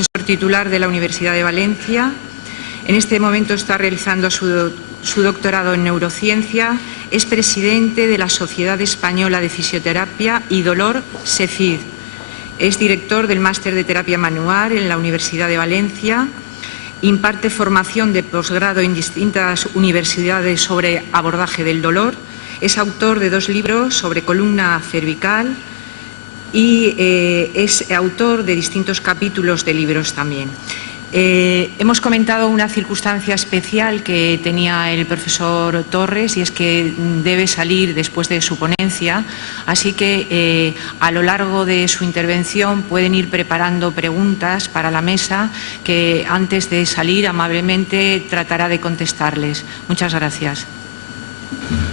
profesor titular de la Universidad de Valencia. En este momento está realizando su doctorado en neurociencia. Es presidente de la Sociedad Española de Fisioterapia y Dolor, SEFID. Es director del Máster de Terapia Manual en la Universidad de Valencia. Imparte formación de posgrado en distintas universidades sobre abordaje del dolor. Es autor de 2 libros sobre columna cervical y es autor de distintos capítulos de libros también. Hemos comentado una circunstancia especial que tenía el profesor Torres, y es que debe salir después de su ponencia, así que a lo largo de su intervención pueden ir preparando preguntas para la mesa que antes de salir amablemente tratará de contestarles. Muchas gracias.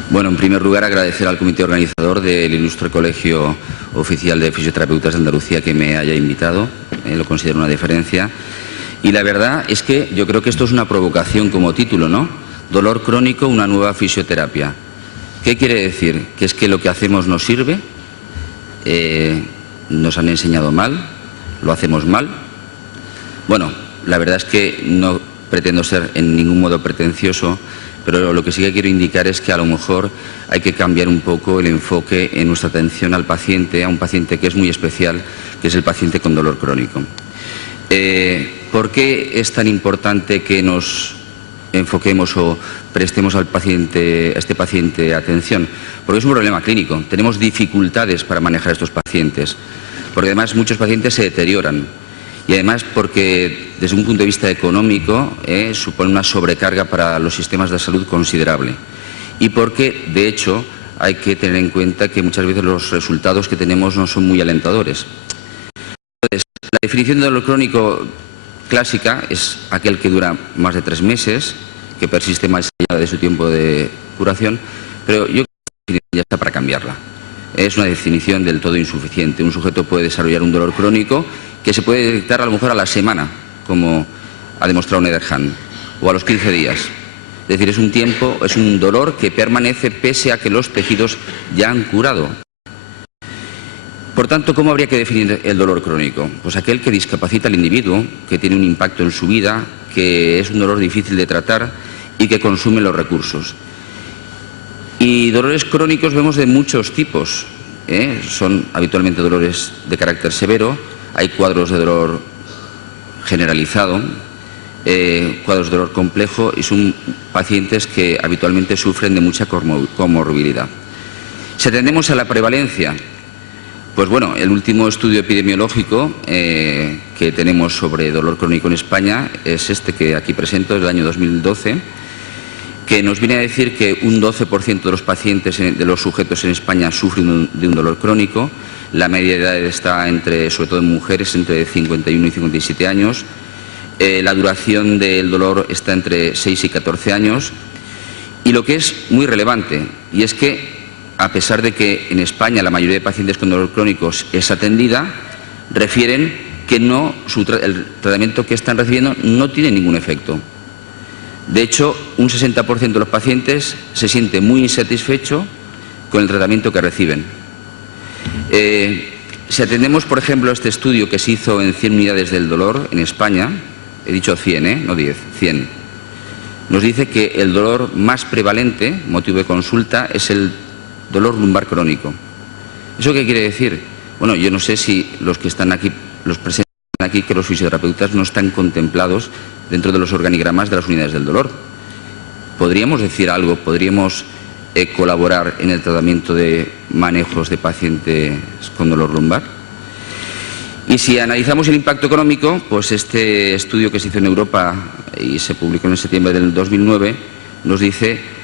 Bueno, en primer lugar agradecer al comité organizador del Ilustre Colegio Oficial de Fisioterapeutas de Andalucía que me haya invitado, lo considero una deferencia. Y la verdad es que yo creo que esto es una provocación como título, ¿no? Dolor crónico, una nueva fisioterapia. ¿Qué quiere decir? ¿Que es que lo que hacemos no sirve? ¿Nos han enseñado mal? ¿Lo hacemos mal? Bueno, la verdad es que no pretendo ser en ningún modo pretencioso, pero lo que sí que quiero indicar es que a lo mejor hay que cambiar un poco el enfoque en nuestra atención al paciente, a un paciente que es muy especial, que es el paciente con dolor crónico. ¿Por qué es tan importante que nos enfoquemos o prestemos a este paciente atención? Porque es un problema clínico. Tenemos dificultades para manejar a estos pacientes, porque además muchos pacientes se deterioran y además porque desde un punto de vista económico supone una sobrecarga para los sistemas de salud considerable, y porque de hecho hay que tener en cuenta que muchas veces los resultados que tenemos no son muy alentadores. Entonces, la definición de dolor crónico clásica es aquel que dura más de 3 meses, que persiste más allá de su tiempo de curación, pero yo creo que ya está para cambiarla. Es una definición del todo insuficiente. Un sujeto puede desarrollar un dolor crónico que se puede detectar a lo mejor a la semana, como ha demostrado Nederhan, o a los 15 días. Es decir, es un dolor que permanece pese a que los tejidos ya han curado. Por tanto, ¿cómo habría que definir el dolor crónico? Pues aquel que discapacita al individuo, que tiene un impacto en su vida, que es un dolor difícil de tratar y que consume los recursos. Y dolores crónicos vemos de muchos tipos. Son habitualmente dolores de carácter severo, hay cuadros de dolor generalizado, cuadros de dolor complejo, y son pacientes que habitualmente sufren de mucha comorbilidad. Si atendemos a la prevalencia, pues bueno, el último estudio epidemiológico que tenemos sobre dolor crónico en España es este que aquí presento, del año 2012, que nos viene a decir que un 12% de los pacientes, de los sujetos en España, sufren de un dolor crónico. La media de edad está sobre todo en mujeres, entre 51 y 57 años. La duración del dolor está entre 6 y 14 años. Y lo que es muy relevante, y es que a pesar de que en España la mayoría de pacientes con dolor crónico es atendida, refieren que el tratamiento que están recibiendo no tiene ningún efecto. De hecho, un 60% de los pacientes se siente muy insatisfecho con el tratamiento que reciben. Si atendemos, por ejemplo, este estudio que se hizo en 100 unidades del dolor en España, he dicho 100, no 10, 100, nos dice que el dolor más prevalente, motivo de consulta, es el dolor lumbar crónico. ¿Eso qué quiere decir? Bueno, yo no sé si los que están aquí, los presentes aquí, que los fisioterapeutas no están contemplados dentro de los organigramas de las unidades del dolor. ¿Podríamos decir algo? ¿Podríamos colaborar en el tratamiento de manejos de pacientes con dolor lumbar? Y si analizamos el impacto económico, pues este estudio que se hizo en Europa y se publicó en septiembre del 2009 nos dice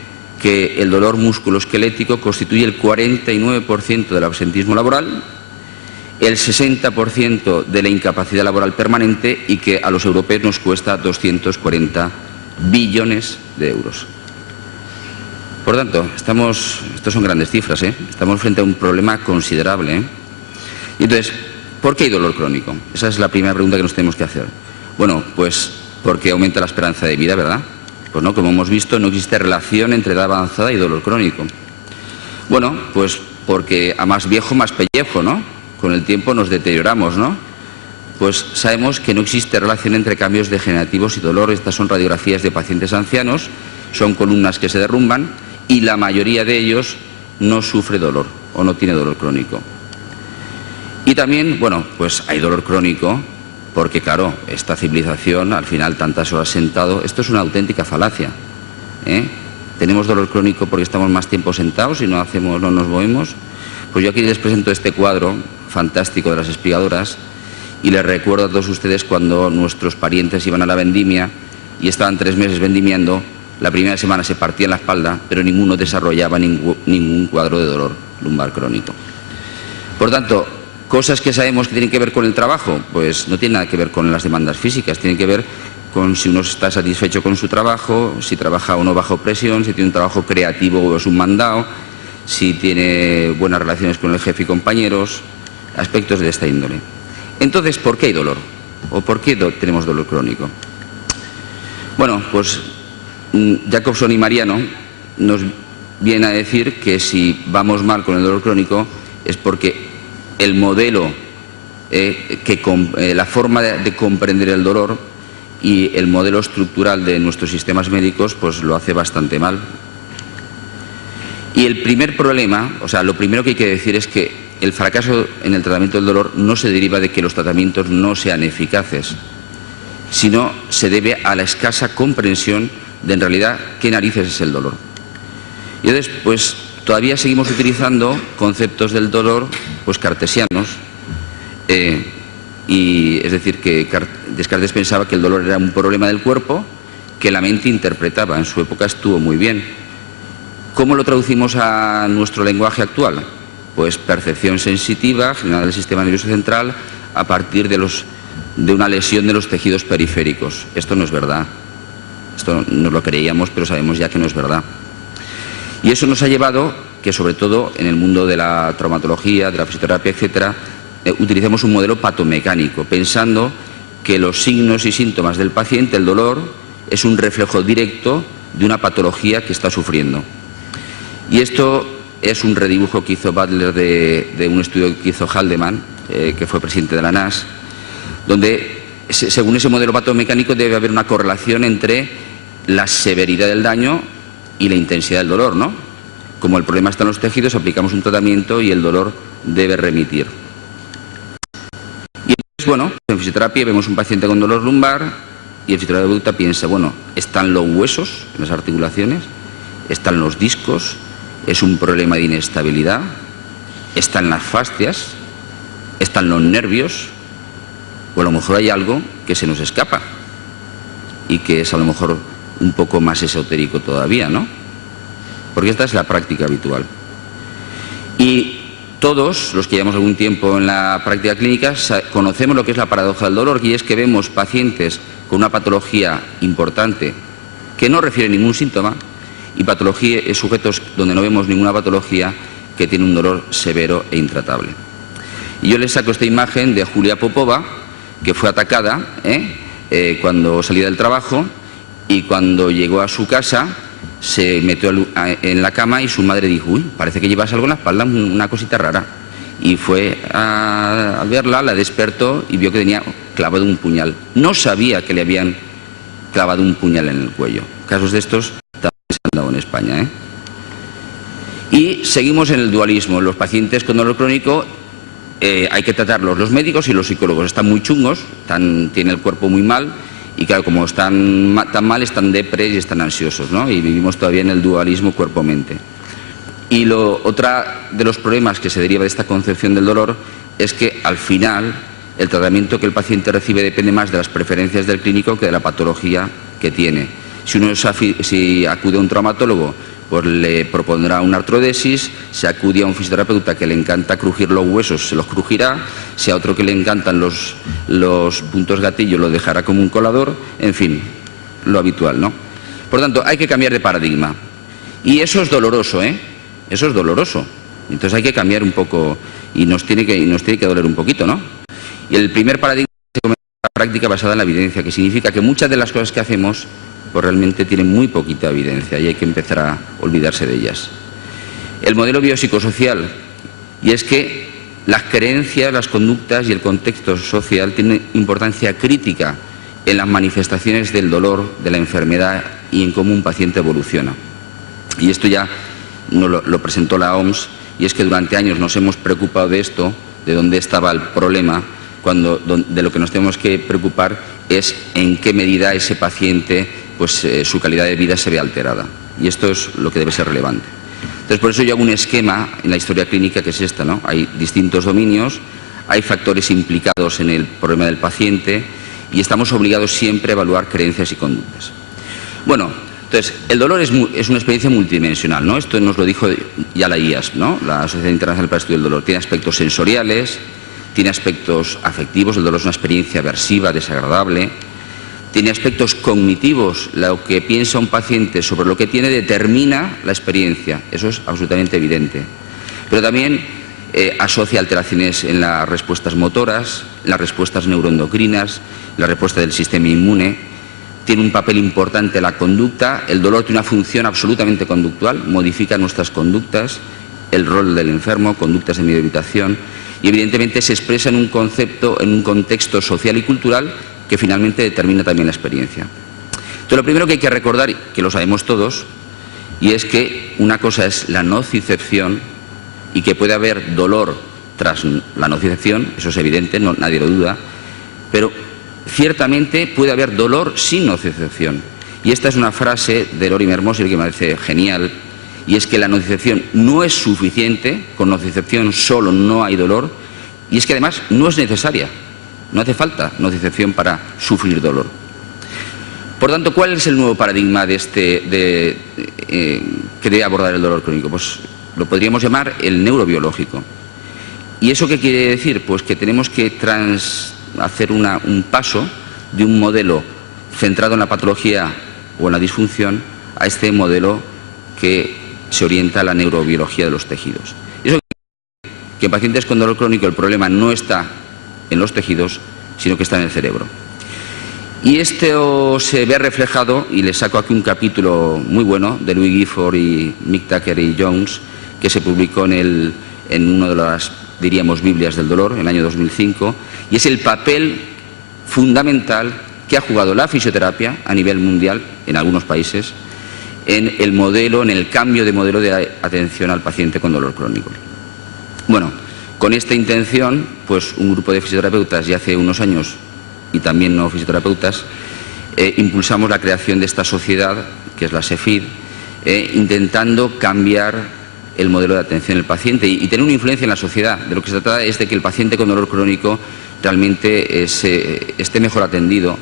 que el dolor musculoesquelético constituye el 49% del absentismo laboral, el 60% de la incapacidad laboral permanente, y que a los europeos nos cuesta 240 billones de euros. Por tanto, estos son grandes cifras, estamos frente a un problema considerable. Y entonces, ¿por qué hay dolor crónico? Esa es la primera pregunta que nos tenemos que hacer. Bueno, pues porque aumenta la esperanza de vida, ¿verdad? Pues no, como hemos visto, no existe relación entre edad avanzada y dolor crónico. Bueno, pues porque a más viejo, más pellejo, ¿no? Con el tiempo nos deterioramos, ¿no? pues sabemos que no existe relación entre cambios degenerativos y dolor. Estas son radiografías de pacientes ancianos, son columnas que se derrumban y la mayoría de ellos no sufre dolor o no tiene dolor crónico. Y también, bueno, pues hay dolor crónico porque, claro, esta civilización, al final, tantas horas sentado, esto es una auténtica falacia, ¿eh? Tenemos dolor crónico porque estamos más tiempo sentados y no nos movemos. Pues yo aquí les presento este cuadro fantástico de las espigadoras y les recuerdo a todos ustedes cuando nuestros parientes iban a la vendimia y estaban 3 meses vendimiando, la primera semana se partían la espalda, pero ninguno desarrollaba ningún cuadro de dolor lumbar crónico. Por tanto, cosas que sabemos que tienen que ver con el trabajo, pues no tienen nada que ver con las demandas físicas, tienen que ver con si uno está satisfecho con su trabajo, si trabaja o no bajo presión, si tiene un trabajo creativo o es un mandado, si tiene buenas relaciones con el jefe y compañeros, aspectos de esta índole. Entonces, ¿por qué hay dolor? ¿O por qué tenemos dolor crónico? Bueno, pues Jacobson y Mariano nos vienen a decir que si vamos mal con el dolor crónico es porque el modelo, la forma de comprender el dolor y el modelo estructural de nuestros sistemas médicos pues lo hace bastante mal. Y el primer problema, o sea, lo primero que hay que decir es que el fracaso en el tratamiento del dolor no se deriva de que los tratamientos no sean eficaces, sino se debe a la escasa comprensión de en realidad qué narices es el dolor. Y entonces, pues todavía seguimos utilizando conceptos del dolor pues cartesianos, y es decir, que Descartes pensaba que el dolor era un problema del cuerpo que la mente interpretaba. En su época estuvo muy bien. ¿Cómo lo traducimos a nuestro lenguaje actual? Pues percepción sensitiva generada del sistema nervioso central a partir de una lesión de los tejidos periféricos. Esto no es verdad. Esto nos lo creíamos, pero sabemos ya que no es verdad. Y eso nos ha llevado que, sobre todo en el mundo de la traumatología, de la fisioterapia, etcétera, utilicemos un modelo patomecánico, pensando que los signos y síntomas del paciente, el dolor, es un reflejo directo de una patología que está sufriendo. Y esto es un redibujo que hizo Butler de un estudio que hizo Haldeman, que fue presidente de la NAS, donde, según ese modelo patomecánico, debe haber una correlación entre la severidad del daño y la intensidad del dolor, ¿no? Como el problema está en los tejidos, aplicamos un tratamiento y el dolor debe remitir. Y entonces, bueno, en fisioterapia vemos un paciente con dolor lumbar y el fisioterapeuta piensa, bueno, ¿están los huesos en las articulaciones? ¿Están los discos? ¿Es un problema de inestabilidad? ¿Están las fascias? ¿Están los nervios? O a lo mejor hay algo que se nos escapa y que es a lo mejor un poco más esotérico todavía, ¿no? Porque esta es la práctica habitual. Y todos los que llevamos algún tiempo en la práctica clínica conocemos lo que es la paradoja del dolor, y es que vemos pacientes con una patología importante que no refiere ningún síntoma y sujetos donde no vemos ninguna patología que tiene un dolor severo e intratable. Y yo les saco esta imagen de Julia Popova, que fue atacada cuando salía del trabajo, y cuando llegó a su casa se metió en la cama y su madre dijo, uy, parece que llevas algo en la espalda, una cosita rara. Y fue a verla, la despertó y vio que tenía clavado un puñal. No sabía que le habían clavado un puñal en el cuello. Casos de estos también se han dado en España, Y seguimos en el dualismo. Los pacientes con dolor crónico hay que tratarlos los médicos y los psicólogos. Están muy chungos, tienen el cuerpo muy mal y claro, como están tan mal, están depres y están ansiosos, ¿no? Y vivimos todavía en el dualismo cuerpo-mente. Y otra de los problemas que se deriva de esta concepción del dolor es que al final el tratamiento que el paciente recibe depende más de las preferencias del clínico que de la patología que tiene. Si acude a un traumatólogo, pues le propondrá una artrodesis. Si acude a un fisioterapeuta que le encanta crujir los huesos, se los crujirá. Si a otro que le encantan los puntos gatillo, lo dejará como un colador. En fin, lo habitual, ¿no? Por tanto, hay que cambiar de paradigma. Y eso es doloroso, Eso es doloroso. Entonces hay que cambiar un poco y nos tiene que doler un poquito, ¿no? Y el primer paradigma es la práctica basada en la evidencia, que significa que muchas de las cosas que hacemos pues realmente tienen muy poquita evidencia y hay que empezar a olvidarse de ellas. El modelo biopsicosocial, y es que las creencias, las conductas y el contexto social tienen importancia crítica en las manifestaciones del dolor, de la enfermedad y en cómo un paciente evoluciona. Y esto ya nos lo presentó la OMS, y es que durante años nos hemos preocupado de esto, de dónde estaba el problema, cuando de lo que nos tenemos que preocupar es en qué medida ese paciente, pues su calidad de vida se ve alterada. Y esto es lo que debe ser relevante. Entonces, por eso yo hago un esquema en la historia clínica que es esta, ¿no? Hay distintos dominios, hay factores implicados en el problema del paciente y estamos obligados siempre a evaluar creencias y conductas. Bueno, entonces, el dolor es una experiencia multidimensional, ¿no? Esto nos lo dijo ya la IAS, ¿no? La Sociedad Internacional para el Estudio del Dolor. Tiene aspectos sensoriales, tiene aspectos afectivos, el dolor es una experiencia aversiva, desagradable. Tiene aspectos cognitivos, lo que piensa un paciente sobre lo que tiene determina la experiencia, eso es absolutamente evidente. Pero también asocia alteraciones en las respuestas motoras, en las respuestas neuroendocrinas, en la respuesta del sistema inmune. Tiene un papel importante la conducta, el dolor tiene una función absolutamente conductual, modifica nuestras conductas, el rol del enfermo, conductas de medio de habitación, y evidentemente se expresa en un concepto, en un contexto social y cultural que finalmente determina también la experiencia. Entonces, lo primero que hay que recordar, que lo sabemos todos, y es que una cosa es la nocicepción y que puede haber dolor tras la nocicepción, eso es evidente, nadie lo duda, pero ciertamente puede haber dolor sin nocicepción. Y esta es una frase de Lorimer Moseley que me parece genial, y es que la nocicepción no es suficiente, con nocicepción solo no hay dolor, y es que además no es necesaria. No hace falta nocicepción para sufrir dolor. Por tanto, ¿cuál es el nuevo paradigma que debe abordar el dolor crónico? Pues lo podríamos llamar el neurobiológico. ¿Y eso qué quiere decir? Pues que tenemos que hacer un paso de un modelo centrado en la patología o en la disfunción a este modelo que se orienta a la neurobiología de los tejidos. Eso quiere decir que en pacientes con dolor crónico el problema no está en los tejidos, sino que está en el cerebro. Y esto se ve reflejado, y les saco aquí un capítulo muy bueno de Louis Gifford y Mick Tucker y Jones, que se publicó en una de las, diríamos, Biblias del dolor, en el año 2005, y es el papel fundamental que ha jugado la fisioterapia a nivel mundial, en algunos países, en el modelo, en el cambio de modelo de atención al paciente con dolor crónico. Bueno, con esta intención, pues un grupo de fisioterapeutas ya hace unos años, y también no fisioterapeutas, impulsamos la creación de esta sociedad, que es la SEFID, intentando cambiar el modelo de atención al paciente y tener una influencia en la sociedad. De lo que se trata es de que el paciente con dolor crónico realmente esté mejor atendido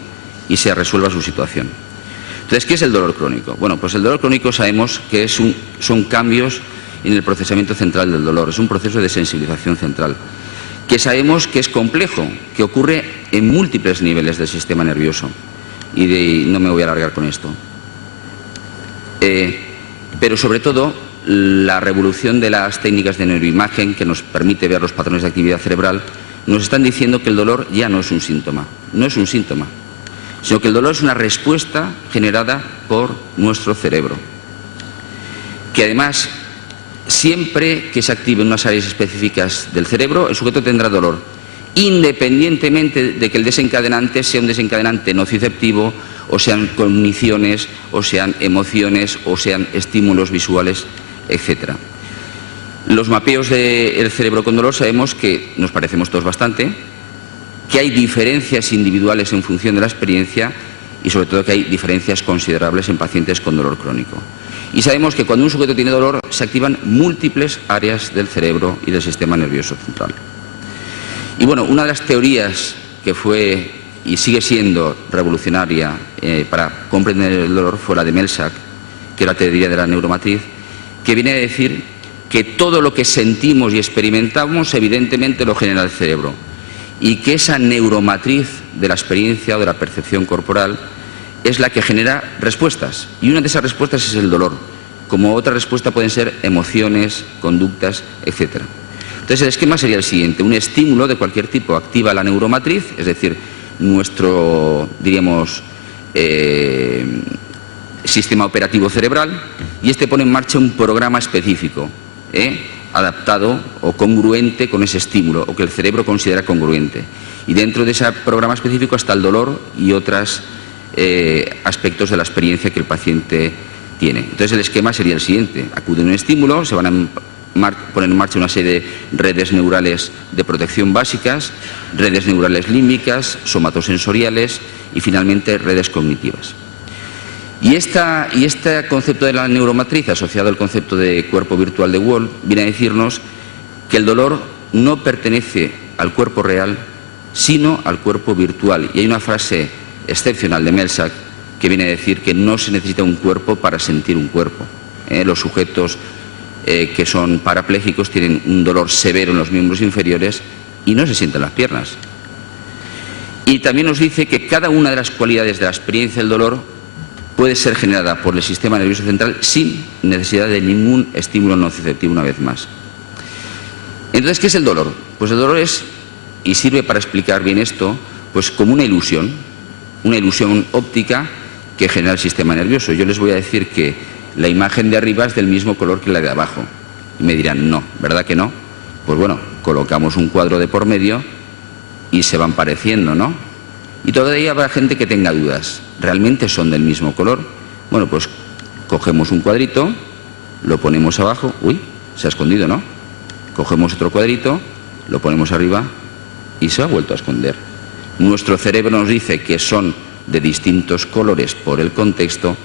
y se resuelva su situación. Entonces, ¿qué es el dolor crónico? Bueno, pues el dolor crónico sabemos que son cambios en el procesamiento central del dolor, es un proceso de sensibilización central, que sabemos que es complejo, que ocurre en múltiples niveles del sistema nervioso, y no me voy a alargar con esto. Pero sobre todo, la revolución de las técnicas de neuroimagen, que nos permite ver los patrones de actividad cerebral, nos están diciendo que el dolor ya no es un síntoma, sino que el dolor es una respuesta generada por nuestro cerebro, que además, siempre que se activen unas áreas específicas del cerebro, el sujeto tendrá dolor, independientemente de que el desencadenante sea un desencadenante nociceptivo, o sean cogniciones, o sean emociones, o sean estímulos visuales, etc. Los mapeos del cerebro con dolor sabemos que nos parecemos todos bastante, que hay diferencias individuales en función de la experiencia y sobre todo que hay diferencias considerables en pacientes con dolor crónico. Y sabemos que cuando un sujeto tiene dolor se activan múltiples áreas del cerebro y del sistema nervioso central. Y bueno, una de las teorías que fue y sigue siendo revolucionaria para comprender el dolor fue la de Melsack, que es la teoría de la neuromatriz, que viene a decir que todo lo que sentimos y experimentamos evidentemente lo genera el cerebro y que esa neuromatriz de la experiencia o de la percepción corporal es la que genera respuestas, y una de esas respuestas es el dolor, como otra respuesta pueden ser emociones, conductas, etc. Entonces el esquema sería el siguiente: un estímulo de cualquier tipo activa la neuromatriz, es decir, nuestro, diríamos, sistema operativo cerebral, y este pone en marcha un programa específico adaptado o congruente con ese estímulo, o que el cerebro considera congruente. Y dentro de ese programa específico está el dolor y otros aspectos de la experiencia que el paciente tiene. Entonces el esquema sería el siguiente: acude un estímulo, se van a poner en marcha una serie de redes neurales de protección básicas, redes neurales límbicas, somatosensoriales y finalmente redes cognitivas. Y este concepto de la neuromatriz, asociado al concepto de cuerpo virtual de Wolf, viene a decirnos que el dolor no pertenece al cuerpo real, sino al cuerpo virtual. Y hay una frase excepcional de Melsack que viene a decir que no se necesita un cuerpo para sentir un cuerpo. Los sujetos que son parapléjicos tienen un dolor severo en los miembros inferiores y no se sienten las piernas. Y también nos dice que cada una de las cualidades de la experiencia del dolor puede ser generada por el sistema nervioso central sin necesidad de ningún estímulo nociceptivo, una vez más. Entonces, ¿qué es el dolor? Pues el dolor es, y sirve para explicar bien esto, pues como una ilusión óptica que genera el sistema nervioso. Yo les voy a decir que la imagen de arriba es del mismo color que la de abajo. Y me dirán, no, ¿verdad que no? Pues bueno, colocamos un cuadro de por medio y se van pareciendo, ¿no? Y todavía habrá gente que tenga dudas. ¿Realmente son del mismo color? Bueno, pues cogemos un cuadrito, lo ponemos abajo. Uy, se ha escondido, ¿no? Cogemos otro cuadrito, lo ponemos arriba y se ha vuelto a esconder. Nuestro cerebro nos dice que son de distintos colores por el contexto.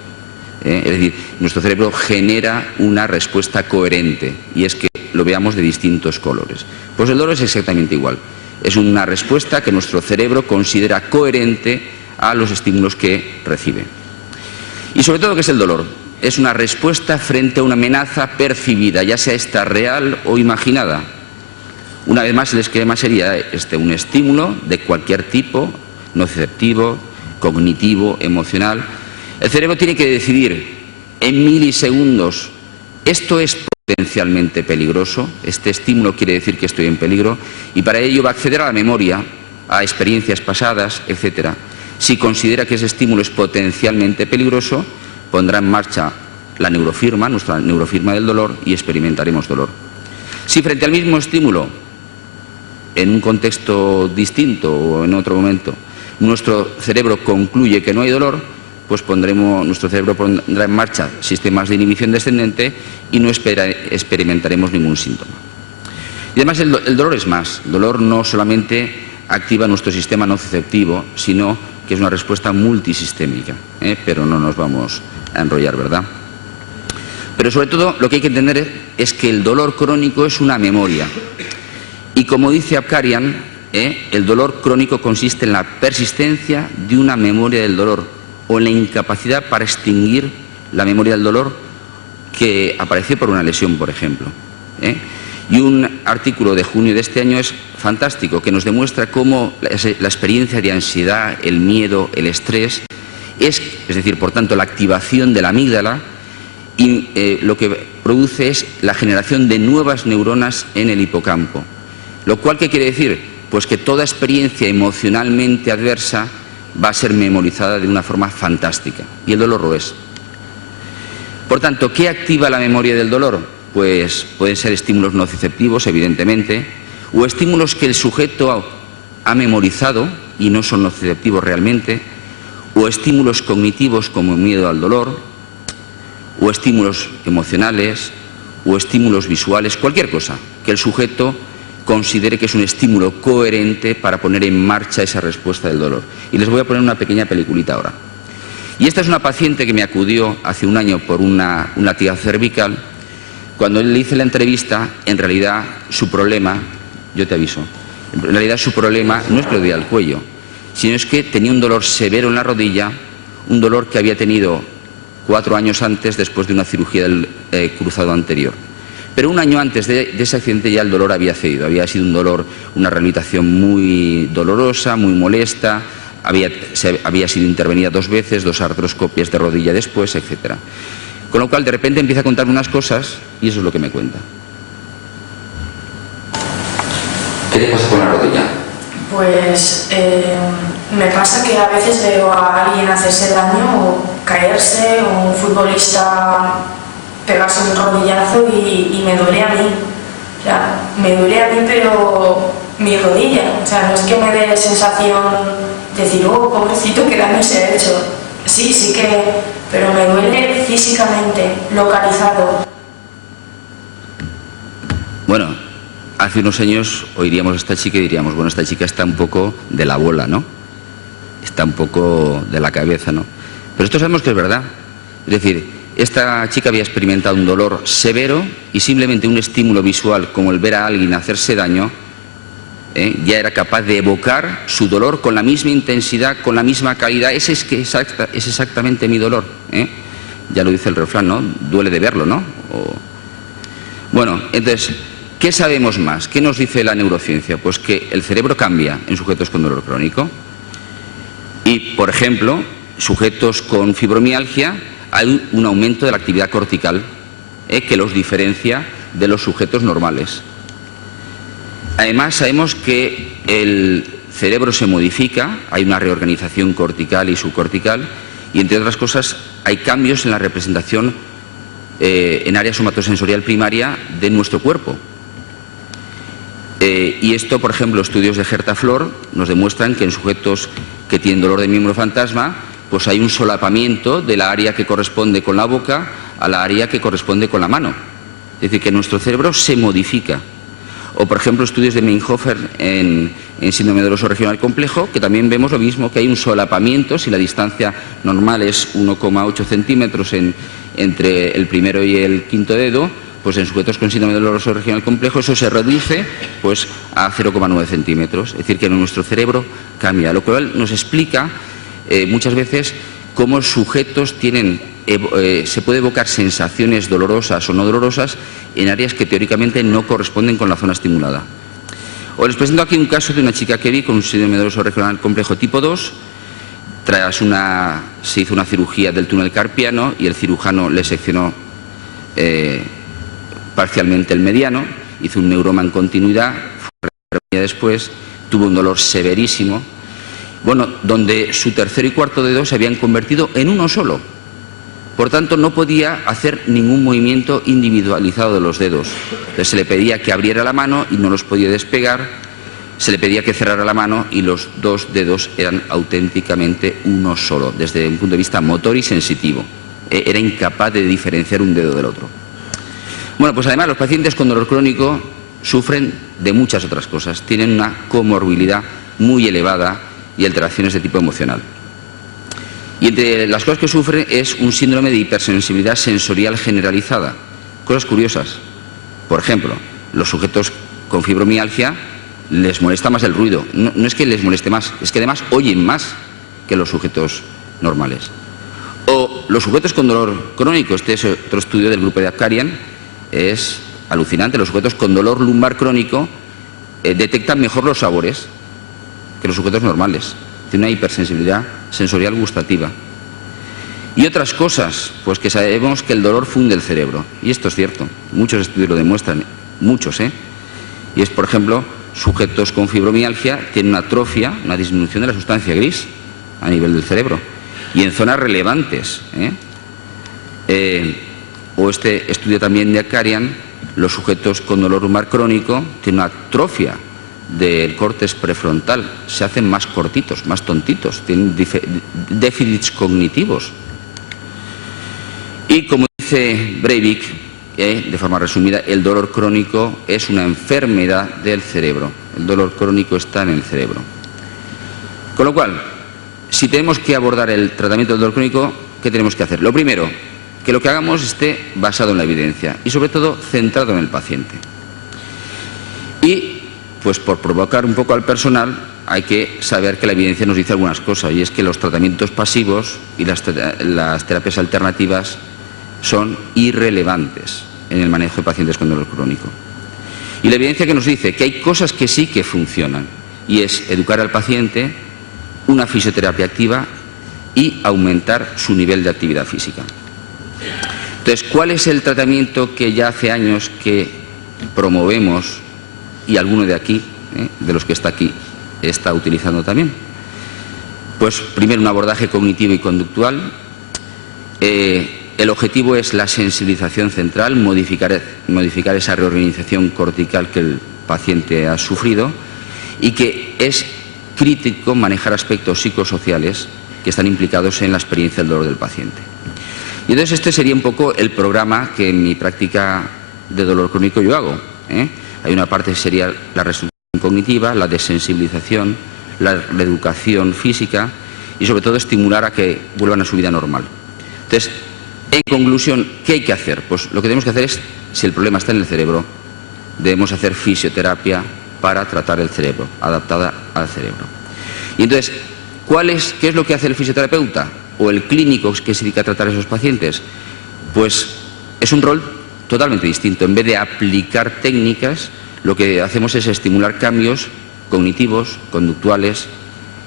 Es decir, nuestro cerebro genera una respuesta coherente, y es que lo veamos de distintos colores. Pues el dolor es exactamente igual. Es una respuesta que nuestro cerebro considera coherente a los estímulos que recibe. Y sobre todo, ¿qué es el dolor? Es una respuesta frente a una amenaza percibida, ya sea esta real o imaginada. Una vez más, el esquema sería un estímulo de cualquier tipo, nociceptivo, cognitivo, emocional. El cerebro tiene que decidir en milisegundos: esto es potencialmente peligroso, este estímulo quiere decir que estoy en peligro, y para ello va a acceder a la memoria, a experiencias pasadas, etc. Si considera que ese estímulo es potencialmente peligroso, pondrá en marcha la neurofirma, nuestra neurofirma del dolor, y experimentaremos dolor. Si frente al mismo estímulo, en un contexto distinto o en otro momento, nuestro cerebro concluye que no hay dolor, pues nuestro cerebro pondrá en marcha sistemas de inhibición descendente y no experimentaremos ningún síntoma. Y además el dolor es más. El dolor no solamente activa nuestro sistema nociceptivo, sino que es una respuesta multisistémica. Pero no nos vamos a enrollar, ¿verdad? Pero sobre todo lo que hay que entender es que el dolor crónico es una memoria. Y como dice Abkarian, el dolor crónico consiste en la persistencia de una memoria del dolor, o en la incapacidad para extinguir la memoria del dolor que apareció por una lesión, por ejemplo. Y un artículo de junio de este año es fantástico, que nos demuestra cómo la experiencia de ansiedad, el miedo, el estrés, es decir, por tanto, la activación de la amígdala, y lo que produce es la generación de nuevas neuronas en el hipocampo. Lo cual, ¿qué quiere decir? Pues que toda experiencia emocionalmente adversa va a ser memorizada de una forma fantástica, y el dolor lo es. Por tanto, ¿qué activa la memoria del dolor? Pues pueden ser estímulos nociceptivos, evidentemente, o estímulos que el sujeto ha memorizado y no son nociceptivos realmente, o estímulos cognitivos como miedo al dolor, o estímulos emocionales, o estímulos visuales, cualquier cosa que el sujeto considere que es un estímulo coherente para poner en marcha esa respuesta del dolor. Y les voy a poner una pequeña peliculita ahora. Y esta es una paciente que me acudió hace un año por una latigazo cervical. Cuando le hice la entrevista, en realidad su problema, yo te aviso, en realidad su problema no es que le dolía el cuello, sino es que tenía un dolor severo en la rodilla, un dolor que había tenido 4 años antes, después de una cirugía del cruzado anterior. Pero un año antes de ese accidente ya el dolor había cedido, había sido un dolor, una rehabilitación muy dolorosa, muy molesta, había sido intervenida 2 veces, 2 artroscopias de rodilla después, etc. Con lo cual, de repente empieza a contarme unas cosas y eso es lo que me cuenta. ¿Qué te pasa con la rodilla? Pues me pasa que a veces veo a alguien hacerse daño o caerse, o un futbolista pegarse un rodillazo y me duele a mí. O sea, me duele a mí, pero mi rodilla. O sea, no es que me dé sensación de decir, oh, pobrecito, qué daño se ha hecho. Sí, sí que, pero me duele físicamente, localizado. Bueno, hace unos años oiríamos a esta chica y diríamos, bueno, esta chica está un poco de la bola, ¿no? Está un poco de la cabeza, ¿no? Pero esto sabemos que es verdad. Es decir, esta chica había experimentado un dolor severo y simplemente un estímulo visual como el ver a alguien hacerse daño ya era capaz de evocar su dolor con la misma intensidad, con la misma calidad. Ese es exactamente mi dolor. Ya lo dice el refrán, ¿no? Duele de verlo, ¿no? Bueno, entonces, ¿qué sabemos más? ¿Qué nos dice la neurociencia? Pues que el cerebro cambia en sujetos con dolor crónico. Y, por ejemplo, sujetos con fibromialgia, hay un aumento de la actividad cortical que los diferencia de los sujetos normales. Además, sabemos que el cerebro se modifica, hay una reorganización cortical y subcortical, y entre otras cosas hay cambios en la representación en área somatosensorial primaria de nuestro cuerpo. Y esto, por ejemplo, estudios de Gerta Flor nos demuestran que en sujetos que tienen dolor de miembro fantasma, pues hay un solapamiento de la área que corresponde con la boca a la área que corresponde con la mano. Es decir, que nuestro cerebro se modifica. O, por ejemplo, estudios de Meinhofer en síndrome doloroso regional complejo, que también vemos lo mismo, que hay un solapamiento. Si la distancia normal es 1,8 centímetros entre el primero y el quinto dedo, pues en sujetos con síndrome doloroso regional complejo eso se reduce pues a 0,9 centímetros. Es decir, que nuestro cerebro cambia, lo cual nos explica muchas veces cómo sujetos se puede evocar sensaciones dolorosas o no dolorosas en áreas que teóricamente no corresponden con la zona estimulada. Os les presento aquí un caso de una chica que vi con un síndrome doloroso regional complejo tipo 2. Se hizo una cirugía del túnel carpiano y el cirujano le seccionó parcialmente el mediano, hizo un neuroma en continuidad, después tuvo un dolor severísimo, bueno, donde su tercero y cuarto dedo se habían convertido en uno solo. Por tanto, no podía hacer ningún movimiento individualizado de los dedos. Entonces se le pedía que abriera la mano y no los podía despegar, se le pedía que cerrara la mano y los dos dedos eran auténticamente uno solo, desde un punto de vista motor y sensitivo. Era incapaz de diferenciar un dedo del otro. Bueno, pues además los pacientes con dolor crónico sufren de muchas otras cosas. Tienen una comorbilidad muy elevada y alteraciones de tipo emocional. Y entre las cosas que sufren es un síndrome de hipersensibilidad sensorial generalizada. Cosas curiosas. Por ejemplo, los sujetos con fibromialgia les molesta más el ruido. No es que les moleste más, es que además oyen más que los sujetos normales. O los sujetos con dolor crónico, este es otro estudio del grupo de Apkarian, es alucinante. Los sujetos con dolor lumbar crónico detectan mejor los sabores que los sujetos normales. Tiene una hipersensibilidad sensorial gustativa. Y otras cosas, pues que sabemos que el dolor funde el cerebro. Y esto es cierto, muchos estudios lo demuestran, muchos, Y es, por ejemplo, sujetos con fibromialgia tienen una atrofia, una disminución de la sustancia gris a nivel del cerebro. Y en zonas relevantes, o este estudio también de Apkarian, los sujetos con dolor lumbar crónico tienen una atrofia del córtex prefrontal, se hacen más cortitos, más tontitos, tienen déficits cognitivos. Y como dice Breivik, de forma resumida, el dolor crónico es una enfermedad del cerebro. El dolor crónico está en el cerebro. Con lo cual, si tenemos que abordar el tratamiento del dolor crónico, ¿qué tenemos que hacer? Lo primero, que lo que hagamos esté basado en la evidencia y sobre todo centrado en el paciente. Y pues por provocar un poco al personal hay que saber que la evidencia nos dice algunas cosas, y es que los tratamientos pasivos y las terapias alternativas son irrelevantes en el manejo de pacientes con dolor crónico. Y la evidencia que nos dice que hay cosas que sí que funcionan, y es educar al paciente, una fisioterapia activa y aumentar su nivel de actividad física. Entonces, ¿cuál es el tratamiento que ya hace años que promovemos y alguno de aquí, de los que está aquí, está utilizando también? Pues primero un abordaje cognitivo y conductual, el objetivo es la sensibilización central, modificar esa reorganización cortical que el paciente ha sufrido, y que es crítico manejar aspectos psicosociales que están implicados en la experiencia del dolor del paciente. Y entonces este sería un poco el programa que en mi práctica de dolor crónico yo hago. Hay una parte que sería la reestructuración cognitiva, la desensibilización, la reeducación física y sobre todo estimular a que vuelvan a su vida normal. Entonces, en conclusión, ¿qué hay que hacer? Pues lo que tenemos que hacer es, si el problema está en el cerebro, debemos hacer fisioterapia para tratar el cerebro, adaptada al cerebro. Y entonces, ¿qué es lo que hace el fisioterapeuta o el clínico que se dedica a tratar a esos pacientes? Pues es un rol totalmente distinto. En vez de aplicar técnicas, lo que hacemos es estimular cambios cognitivos, conductuales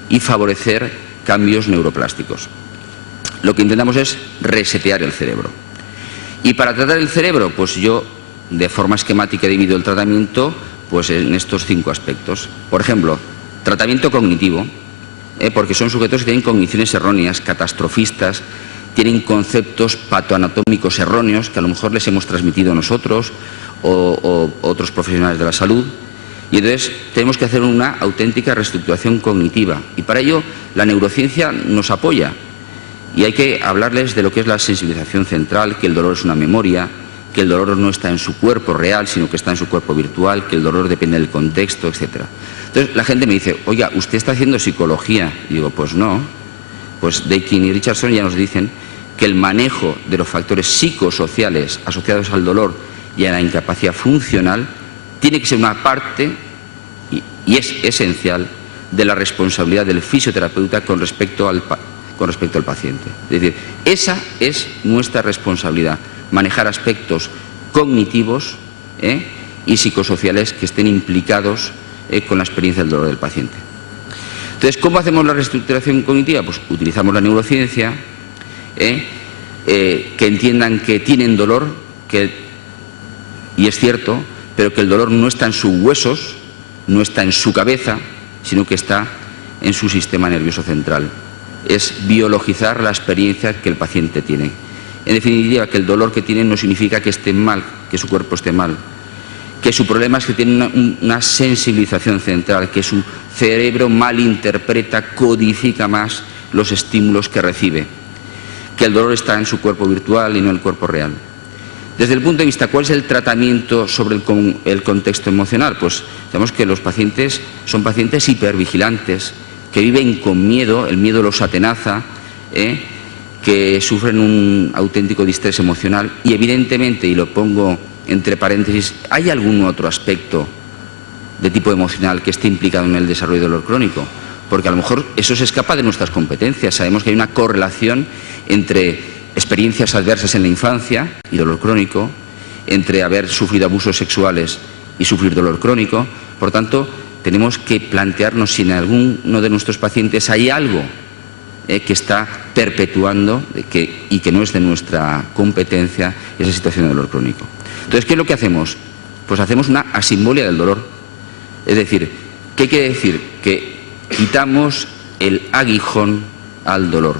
y favorecer cambios neuroplásticos. Lo que intentamos es resetear el cerebro. Y para tratar el cerebro, pues yo, de forma esquemática, divido el tratamiento pues en estos 5 aspectos. Por ejemplo, tratamiento cognitivo, porque son sujetos que tienen cogniciones erróneas, catastrofistas, tienen conceptos patoanatómicos erróneos que a lo mejor les hemos transmitido nosotros o otros profesionales de la salud. Y entonces tenemos que hacer una auténtica reestructuración cognitiva. Y para ello la neurociencia nos apoya. Y hay que hablarles de lo que es la sensibilización central, que el dolor es una memoria, que el dolor no está en su cuerpo real, sino que está en su cuerpo virtual, que el dolor depende del contexto, etc. Entonces la gente me dice, oiga, ¿usted está haciendo psicología? Y digo, pues no. Pues Dakin y Richardson ya nos dicen que el manejo de los factores psicosociales asociados al dolor y a la incapacidad funcional tiene que ser una parte, y es esencial, de la responsabilidad del fisioterapeuta con respecto al paciente. Es decir, esa es nuestra responsabilidad, manejar aspectos cognitivos y psicosociales que estén implicados con la experiencia del dolor del paciente. Entonces, ¿cómo hacemos la reestructuración cognitiva? Pues utilizamos la neurociencia, que entiendan que tienen dolor, y es cierto, pero que el dolor no está en sus huesos, no está en su cabeza, sino que está en su sistema nervioso central. Es biologizar la experiencia que el paciente tiene. En definitiva, que el dolor que tiene no significa que esté mal, que su cuerpo esté mal, que su problema es que tiene una sensibilización central, que su cerebro malinterpreta, codifica más los estímulos que recibe, que el dolor está en su cuerpo virtual y no en el cuerpo real. Desde el punto de vista, ¿cuál es el tratamiento sobre el contexto emocional? Pues sabemos que los pacientes son pacientes hipervigilantes, que viven con miedo, el miedo los atenaza, que sufren un auténtico distrés emocional y evidentemente, y lo pongo entre paréntesis, ¿hay algún otro aspecto de tipo emocional que esté implicado en el desarrollo del dolor crónico? Porque a lo mejor eso se escapa de nuestras competencias. Sabemos que hay una correlación entre experiencias adversas en la infancia y dolor crónico, entre haber sufrido abusos sexuales y sufrir dolor crónico. Por tanto, tenemos que plantearnos si en alguno de nuestros pacientes hay algo que está perpetuando y que no es de nuestra competencia esa situación de dolor crónico. Entonces, ¿qué es lo que hacemos? Pues hacemos una asimbolia del dolor. Es decir, ¿qué quiere decir? Que quitamos el aguijón al dolor.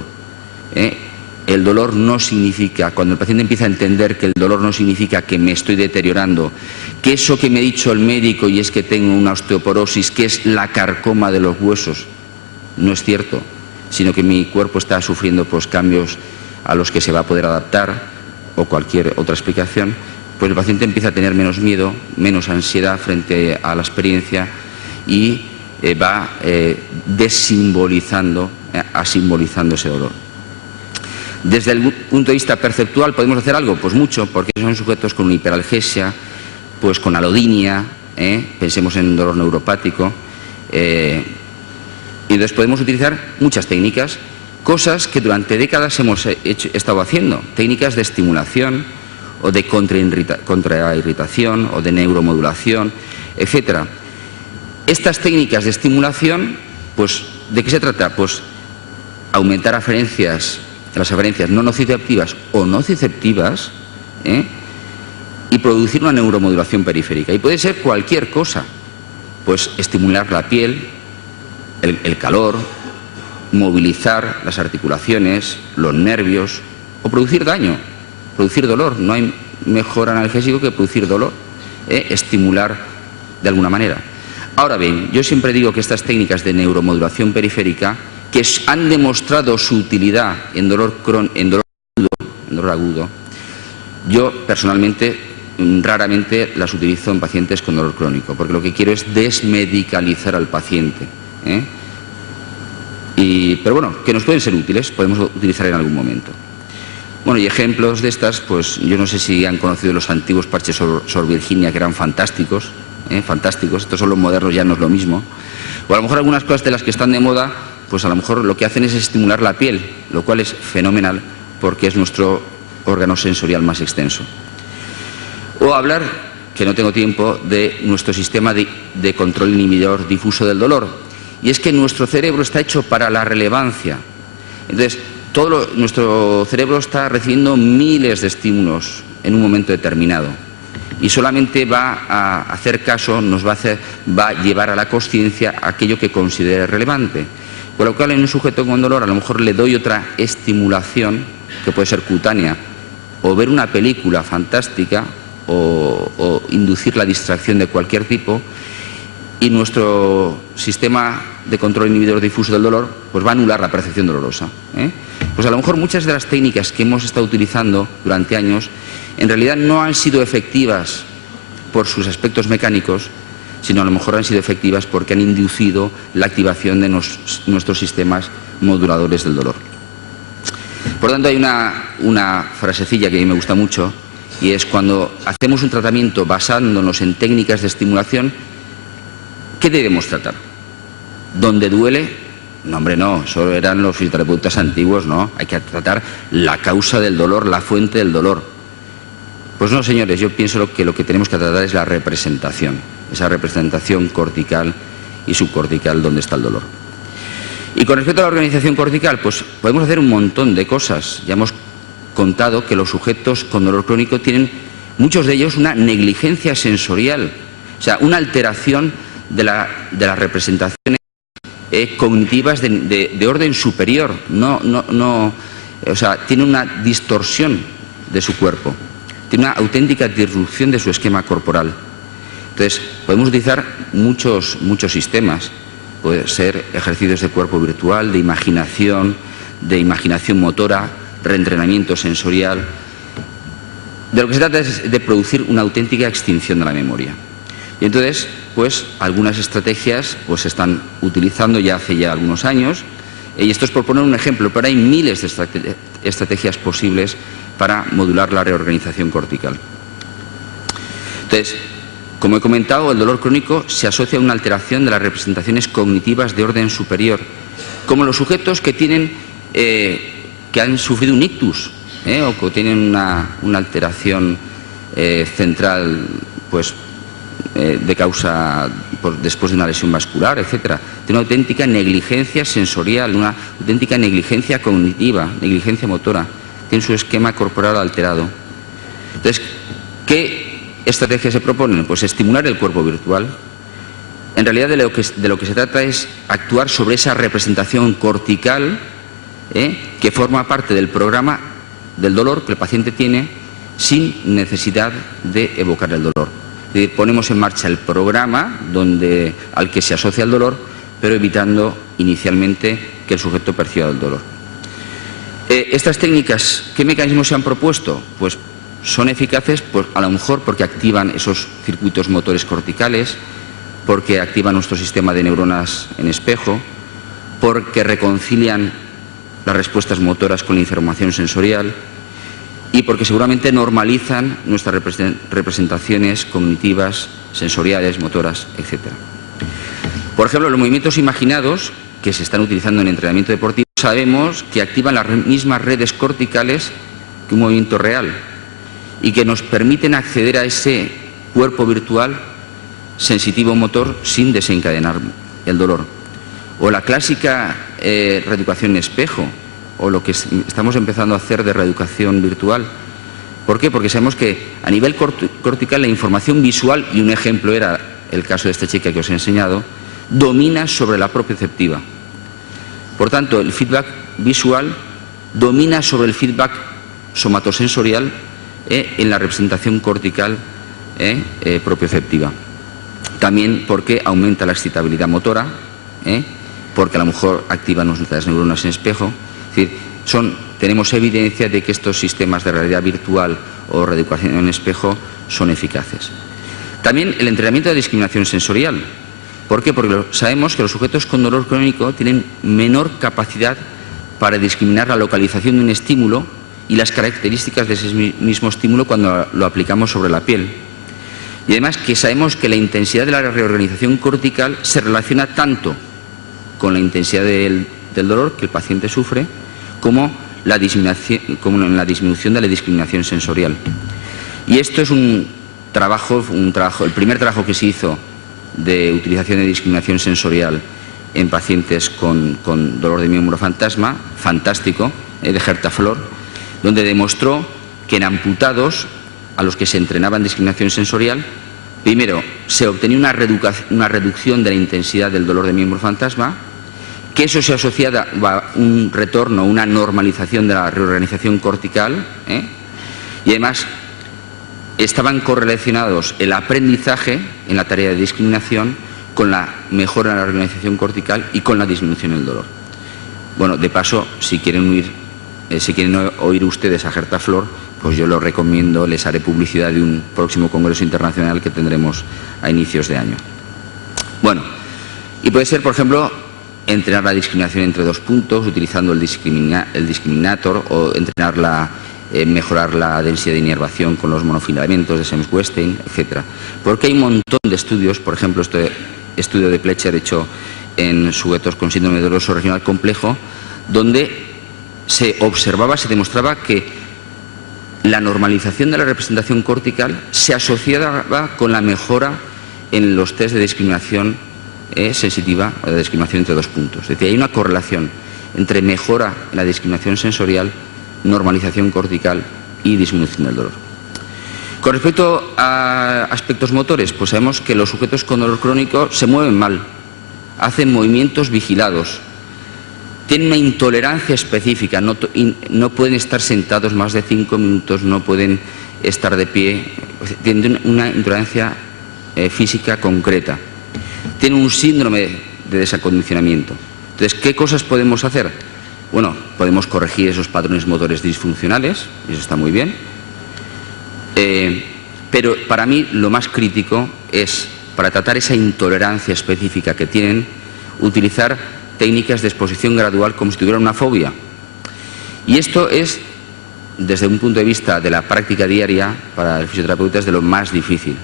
El dolor no significa, cuando el paciente empieza a entender que el dolor no significa que me estoy deteriorando, que eso que me ha dicho el médico y es que tengo una osteoporosis, que es la carcoma de los huesos, no es cierto, sino que mi cuerpo está sufriendo pues cambios a los que se va a poder adaptar o cualquier otra explicación, pues el paciente empieza a tener menos miedo, menos ansiedad frente a la experiencia y va asimbolizando ese dolor. Desde el punto de vista perceptual, ¿podemos hacer algo? Pues mucho, porque son sujetos con hiperalgesia, pues con alodinia, pensemos en dolor neuropático, y entonces podemos utilizar muchas técnicas, cosas que durante décadas hemos estado haciendo, técnicas de estimulación o de contrairritación o de neuromodulación, etc. Estas técnicas de estimulación, pues, ¿de qué se trata? Pues aumentar las aferencias no nociceptivas o nociceptivas, y producir una neuromodulación periférica. Y puede ser cualquier cosa, pues estimular la piel, el calor, movilizar las articulaciones, los nervios o producir daño. producir dolor. No hay mejor analgésico que producir dolor, estimular de alguna manera. Ahora bien, yo siempre digo que estas técnicas de neuromodulación periférica, que han demostrado su utilidad en dolor agudo, yo personalmente raramente las utilizo en pacientes con dolor crónico, porque lo que quiero es desmedicalizar al paciente, pero bueno, que nos pueden ser útiles, podemos utilizar en algún momento. Bueno, y ejemplos de estas, pues yo no sé si han conocido los antiguos parches Sor Virginia, que eran fantásticos, fantásticos. Estos son los modernos, ya no es lo mismo. O a lo mejor algunas cosas de las que están de moda, pues a lo mejor lo que hacen es estimular la piel, lo cual es fenomenal porque es nuestro órgano sensorial más extenso. O hablar, que no tengo tiempo, de nuestro sistema de control inhibidor difuso del dolor. Y es que nuestro cerebro está hecho para la relevancia. Entonces, nuestro cerebro está recibiendo miles de estímulos en un momento determinado. Y solamente va a hacer caso, va a llevar a la consciencia aquello que considere relevante. Con lo cual, en un sujeto con dolor, a lo mejor le doy otra estimulación, que puede ser cutánea, o ver una película fantástica, o inducir la distracción de cualquier tipo, y nuestro sistema de control inhibidor difuso del dolor pues va a anular la percepción dolorosa. Pues a lo mejor muchas de las técnicas que hemos estado utilizando durante años en realidad no han sido efectivas por sus aspectos mecánicos, sino a lo mejor han sido efectivas porque han inducido la activación de nuestros sistemas moduladores del dolor. Por tanto, hay una frasecilla que a mí me gusta mucho, y es: cuando hacemos un tratamiento basándonos en técnicas de estimulación, ¿qué debemos tratar? ¿Dónde duele? No, hombre, no, solo eran los fisioterapeutas antiguos, no. Hay que tratar la causa del dolor, la fuente del dolor. Pues no, señores, yo pienso que lo que tenemos que tratar es la representación, esa representación cortical y subcortical donde está el dolor. Y con respecto a la organización cortical, pues podemos hacer un montón de cosas. Ya hemos contado que los sujetos con dolor crónico tienen, muchos de ellos, una negligencia sensorial, o sea, una alteración de las representaciones cognitivas de orden superior. O sea, tiene una distorsión de su cuerpo, tiene una auténtica disrupción de su esquema corporal. Entonces, podemos utilizar muchos sistemas. Puede ser ejercicios de cuerpo virtual, de imaginación motora, reentrenamiento sensorial. De lo que se trata es de producir una auténtica extinción de la memoria. Y entonces, pues algunas estrategias pues se están utilizando ya hace algunos años, y esto es por poner un ejemplo, pero hay miles de estrategias posibles para modular la reorganización cortical. Entonces, como he comentado, el dolor crónico se asocia a una alteración de las representaciones cognitivas de orden superior, como los sujetos que han sufrido un ictus, o que tienen una alteración central, pues de causa después de una lesión vascular, etcétera. Tiene una auténtica negligencia sensorial, una auténtica negligencia cognitiva, negligencia motora. Tiene su esquema corporal alterado. Entonces, ¿qué estrategias se proponen? Pues estimular el cuerpo virtual. En realidad de lo que se trata es actuar sobre esa representación cortical que forma parte del programa del dolor que el paciente tiene, sin necesidad de evocar el dolor. Es decir, ponemos en marcha el programa al que se asocia el dolor, pero evitando inicialmente que el sujeto perciba el dolor. Estas técnicas, ¿qué mecanismos se han propuesto? Pues son eficaces, pues, a lo mejor porque activan esos circuitos motores corticales, porque activan nuestro sistema de neuronas en espejo, porque reconcilian las respuestas motoras con la información sensorial, y porque seguramente normalizan nuestras representaciones cognitivas, sensoriales, motoras, etc. Por ejemplo, los movimientos imaginados que se están utilizando en entrenamiento deportivo, sabemos que activan las mismas redes corticales que un movimiento real y que nos permiten acceder a ese cuerpo virtual sensitivo motor sin desencadenar el dolor. O la clásica reeducación en espejo, o lo que estamos empezando a hacer de reeducación virtual. ¿Por qué? Porque sabemos que a nivel cortical la información visual, y un ejemplo era el caso de esta chica que os he enseñado, domina sobre la proprioceptiva. Por tanto, el feedback visual domina sobre el feedback somatosensorial en la representación cortical propioceptiva. También porque aumenta la excitabilidad motora, porque a lo mejor activa nuestras neuronas en espejo. Es decir, tenemos evidencia de que estos sistemas de realidad virtual o reeducación en espejo son eficaces. También el entrenamiento de discriminación sensorial. ¿Por qué? Porque sabemos que los sujetos con dolor crónico tienen menor capacidad para discriminar la localización de un estímulo y las características de ese mismo estímulo cuando lo aplicamos sobre la piel. Y además que sabemos que la intensidad de la reorganización cortical se relaciona tanto con la intensidad del dolor que el paciente sufre como en la disminución de la discriminación sensorial. Y esto es el primer trabajo que se hizo de utilización de discriminación sensorial en pacientes con dolor de miembro fantasma, fantástico, de Gerta Flor, donde demostró que en amputados a los que se entrenaba en discriminación sensorial, primero se obtenía una reducción de la intensidad del dolor de miembro fantasma, que eso se asociaba a un retorno, una normalización de la reorganización cortical, y además estaban correlacionados el aprendizaje en la tarea de discriminación con la mejora en la reorganización cortical y con la disminución del dolor. Bueno, de paso, si quieren oír ustedes a Gerta Flor, pues yo lo recomiendo, les haré publicidad de un próximo congreso internacional que tendremos a inicios de año. Bueno, y puede ser, por ejemplo, entrenar la discriminación entre dos puntos, utilizando el discriminator, o mejorar la densidad de inervación con los monofilamentos de Semmes-Weinstein, etc. Porque hay un montón de estudios, por ejemplo, este estudio de Pletcher hecho en sujetos con síndrome doloroso regional complejo, donde se demostraba que la normalización de la representación cortical se asociaba con la mejora en los test de discriminación sensitiva o de discriminación entre dos puntos. Es decir, hay una correlación entre mejora en la discriminación sensorial, normalización cortical y disminución del dolor. Con respecto a aspectos motores, pues sabemos que los sujetos con dolor crónico se mueven mal, hacen movimientos vigilados, tienen una intolerancia específica, no pueden estar sentados más de 5 minutos, no pueden estar de pie, tienen una intolerancia física concreta, tienen un síndrome de desacondicionamiento. Entonces, ¿qué cosas podemos hacer? Bueno, podemos corregir esos patrones motores disfuncionales, y eso está muy bien, pero para mí lo más crítico es, para tratar esa intolerancia específica que tienen, utilizar técnicas de exposición gradual como si tuvieran una fobia. Y esto es, desde un punto de vista de la práctica diaria, para el fisioterapeuta es de lo más difícil.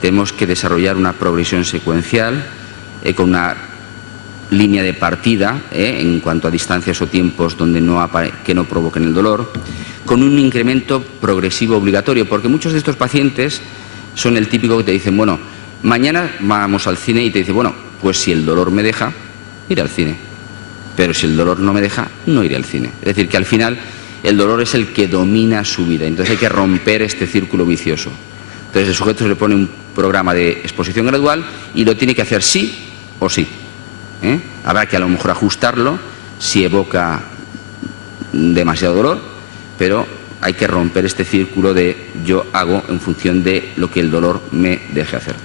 Tenemos que desarrollar una progresión secuencial con una línea de partida en cuanto a distancias o tiempos que no provoquen el dolor, con un incremento progresivo obligatorio, porque muchos de estos pacientes son el típico que te dicen, bueno, mañana vamos al cine, y te dice, bueno, pues si el dolor me deja, iré al cine, pero si el dolor no me deja, no iré al cine. Es decir, que al final el dolor es el que domina su vida, entonces hay que romper este círculo vicioso. Entonces el sujeto se le pone un programa de exposición gradual y lo tiene que hacer sí o sí. Habrá que a lo mejor ajustarlo si evoca demasiado dolor, pero hay que romper este círculo de yo hago en función de lo que el dolor me deje hacer.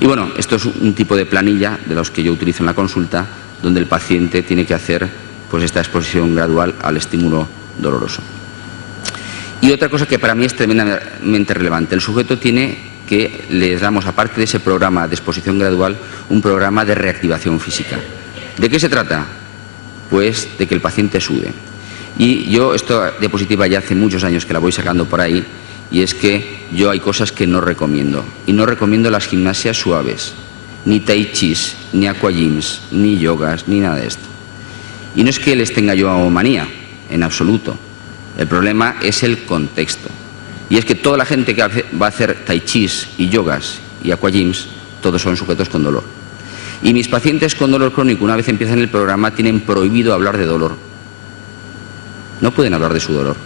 Y bueno, esto es un tipo de planilla de los que yo utilizo en la consulta, donde el paciente tiene que hacer pues esta exposición gradual al estímulo doloroso. Y otra cosa que para mí es tremendamente relevante, el sujeto tiene que, les damos, aparte de ese programa de exposición gradual, un programa de reactivación física. ¿De qué se trata? Pues de que el paciente sude. Y yo, esta diapositiva ya hace muchos años que la voy sacando por ahí, y es que yo hay cosas que no recomiendo. Y no recomiendo las gimnasias suaves, ni tai chis, ni aquagyms, ni yogas, ni nada de esto. Y no es que les tenga yo manía, en absoluto. El problema es el contexto. Y es que toda la gente que va a hacer tai chis y yogas y aquagyms, todos son sujetos con dolor. Y mis pacientes con dolor crónico, una vez empiezan el programa, tienen prohibido hablar de dolor. No pueden hablar de su dolor.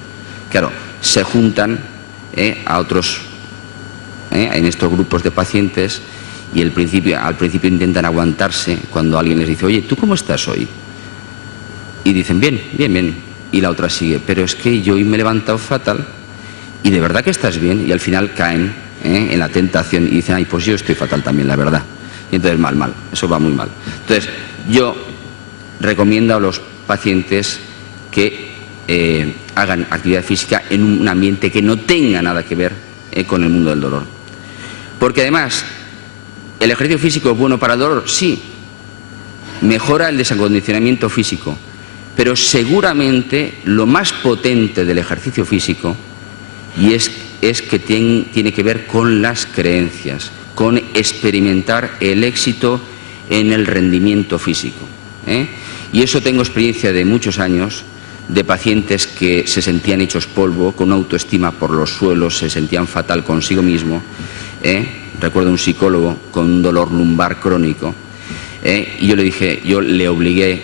Claro, se juntan a otros, en estos grupos de pacientes, y al principio intentan aguantarse cuando alguien les dice, oye, ¿tú cómo estás hoy? Y dicen, bien, bien, bien. y la otra sigue, pero es que yo hoy me he levantado fatal y de verdad que estás bien, y al final caen en la tentación y dicen, ay, pues yo estoy fatal también, la verdad. Y entonces mal, eso va muy mal. Entonces yo recomiendo a los pacientes que hagan actividad física en un ambiente que no tenga nada que ver con el mundo del dolor. Porque además, ¿el ejercicio físico es bueno para el dolor? Sí, mejora el desacondicionamiento físico, pero seguramente lo más potente del ejercicio físico y es que tiene que ver con las creencias, con experimentar el éxito en el rendimiento físico. Y eso tengo experiencia de muchos años, de pacientes que se sentían hechos polvo, con una autoestima por los suelos, se sentían fatal consigo mismo. Recuerdo un psicólogo con un dolor lumbar crónico, y yo le obligué,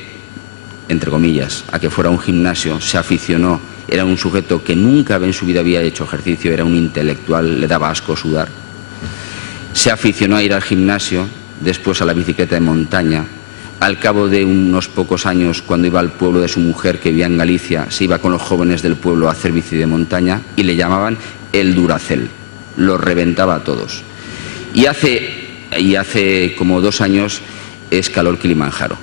entre comillas, a que fuera a un gimnasio, se aficionó, era un sujeto que nunca en su vida había hecho ejercicio, era un intelectual, le daba asco sudar. Se aficionó a ir al gimnasio, después a la bicicleta de montaña. Al cabo de unos pocos años, cuando iba al pueblo de su mujer, que vivía en Galicia, se iba con los jóvenes del pueblo a hacer bici de montaña y le llamaban el Duracell, los reventaba a todos. Y hace como 2 años escaló el Kilimanjaro.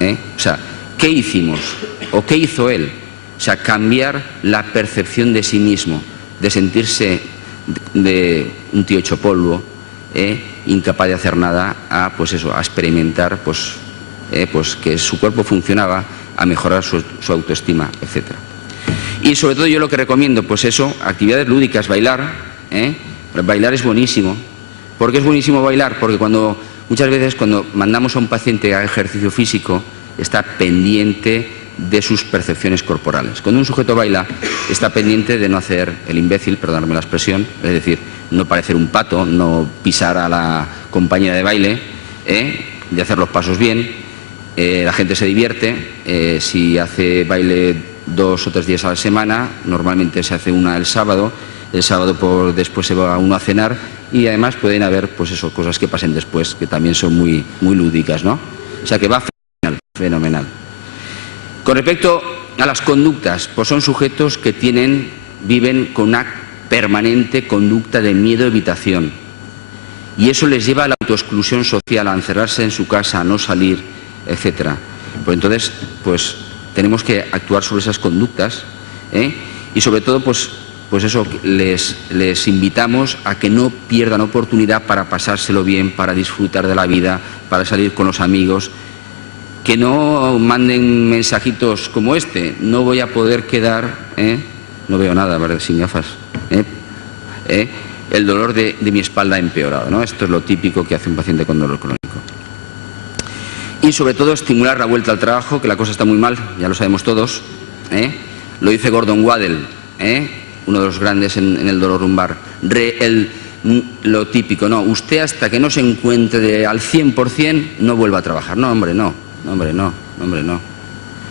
O sea, ¿qué hicimos? ¿O qué hizo él? O sea, cambiar la percepción de sí mismo, de sentirse de un tío hecho polvo, incapaz de hacer nada, a experimentar pues que su cuerpo funcionaba, a mejorar su autoestima, etc. Y sobre todo yo lo que recomiendo, pues eso, actividades lúdicas, bailar. Bailar es buenísimo. ¿Por qué es buenísimo bailar? Porque muchas veces cuando mandamos a un paciente a ejercicio físico, está pendiente de sus percepciones corporales. Cuando un sujeto baila, está pendiente de no hacer el imbécil, perdonadme la expresión, es decir, no parecer un pato, no pisar a la compañera de baile, de hacer los pasos bien. La gente se divierte, si hace baile 2 o 3 días a la semana, normalmente se hace una el sábado después se va uno a cenar, y además pueden haber cosas que pasen después, que también son muy, muy lúdicas, ¿no? O sea que va fenomenal. Con respecto a las conductas, pues son sujetos que viven con una permanente conducta de miedo-evitación, y eso les lleva a la autoexclusión social, a encerrarse en su casa, a no salir, etc. Pues entonces, tenemos que actuar sobre esas conductas, y sobre todo, eso, les invitamos a que no pierdan oportunidad para pasárselo bien, para disfrutar de la vida, para salir con los amigos, que no manden mensajitos como este: no voy a poder quedar, no veo nada, ¿verdad?, sin gafas, el dolor de mi espalda ha empeorado, ¿no? Esto es lo típico que hace un paciente con dolor crónico. Y sobre todo estimular la vuelta al trabajo, que la cosa está muy mal, ya lo sabemos todos, lo dice Gordon Waddell, uno de los grandes en el dolor lumbar. Lo típico, no, usted hasta que no se encuentre al 100% no vuelva a trabajar. No, hombre, no.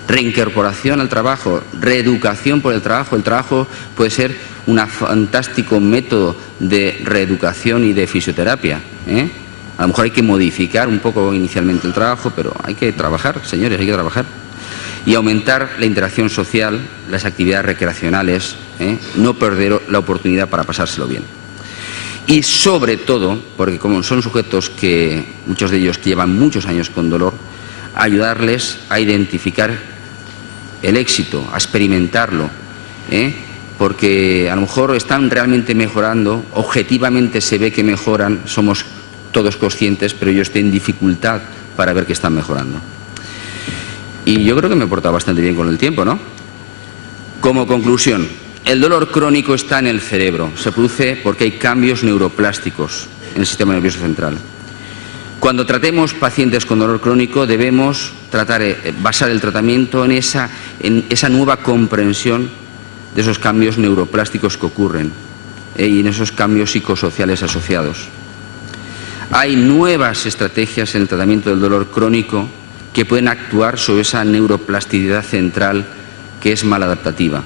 Reincorporación al trabajo, reeducación por el trabajo puede ser un fantástico método de reeducación y de fisioterapia. A lo mejor hay que modificar un poco inicialmente el trabajo, pero hay que trabajar, señores, hay que trabajar. Y aumentar la interacción social, las actividades recreacionales, no perder la oportunidad para pasárselo bien. Y sobre todo, porque como son sujetos que, muchos de ellos que llevan muchos años con dolor, ayudarles a identificar el éxito, a experimentarlo, porque a lo mejor están realmente mejorando, objetivamente se ve que mejoran, somos todos conscientes, pero yo estoy en dificultad para ver que están mejorando. Y yo creo que me he portado bastante bien con el tiempo, ¿no? Como conclusión, el dolor crónico está en el cerebro, se produce porque hay cambios neuroplásticos en el sistema nervioso central. Cuando tratemos pacientes con dolor crónico debemos basar el tratamiento en esa nueva comprensión de esos cambios neuroplásticos que ocurren, y en esos cambios psicosociales asociados. Hay nuevas estrategias en el tratamiento del dolor crónico que pueden actuar sobre esa neuroplasticidad central que es maladaptativa.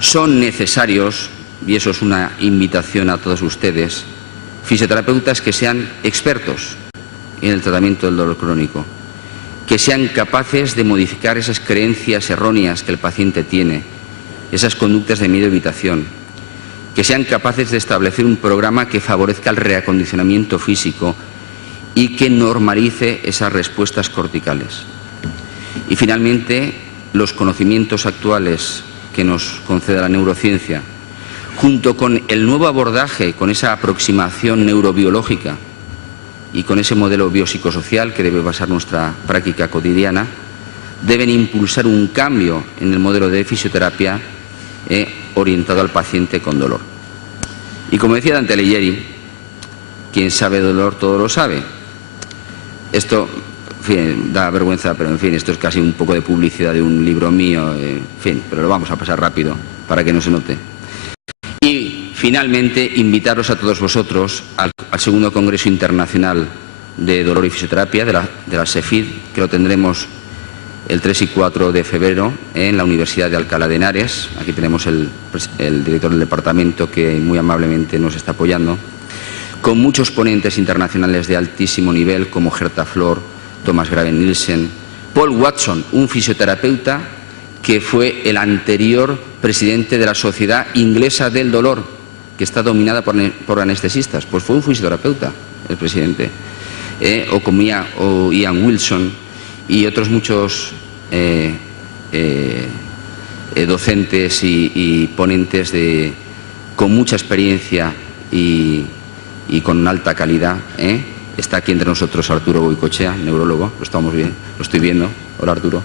Son necesarios, y eso es una invitación a todos ustedes, fisioterapeutas que sean expertos en el tratamiento del dolor crónico, que sean capaces de modificar esas creencias erróneas que el paciente tiene, esas conductas de miedo y evitación, que sean capaces de establecer un programa que favorezca el reacondicionamiento físico y que normalice esas respuestas corticales. Y finalmente, los conocimientos actuales que nos concede la neurociencia, junto con el nuevo abordaje, con esa aproximación neurobiológica y con ese modelo biopsicosocial que debe basar nuestra práctica cotidiana, deben impulsar un cambio en el modelo de fisioterapia orientado al paciente con dolor. Y como decía Dante Alighieri, quien sabe dolor todo lo sabe. Esto, en fin, da vergüenza, pero en fin, esto es casi un poco de publicidad de un libro mío, en fin, pero lo vamos a pasar rápido para que no se note. Y finalmente, invitaros a todos vosotros al segundo Congreso Internacional de Dolor y Fisioterapia de la SEFID, que lo tendremos el 3 y 4 de febrero en la Universidad de Alcalá de Henares. Aquí tenemos el director del departamento que muy amablemente nos está apoyando, con muchos ponentes internacionales de altísimo nivel como Gerta Flor, Thomas Graven Nielsen, Paul Watson, un fisioterapeuta que fue el anterior presidente de la Sociedad Inglesa del Dolor, que está dominada por anestesistas, pues fue un fisioterapeuta el presidente, o Ian Wilson y otros muchos docentes y ponentes con mucha experiencia y con alta calidad. Está aquí entre nosotros Arturo Goicoechea, neurólogo, lo estoy viendo. Hola, Arturo.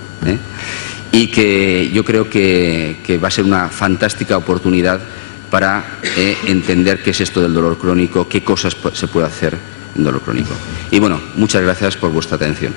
Y que yo creo que va a ser una fantástica oportunidad para entender qué es esto del dolor crónico, qué cosas se puede hacer en dolor crónico. Y bueno, muchas gracias por vuestra atención.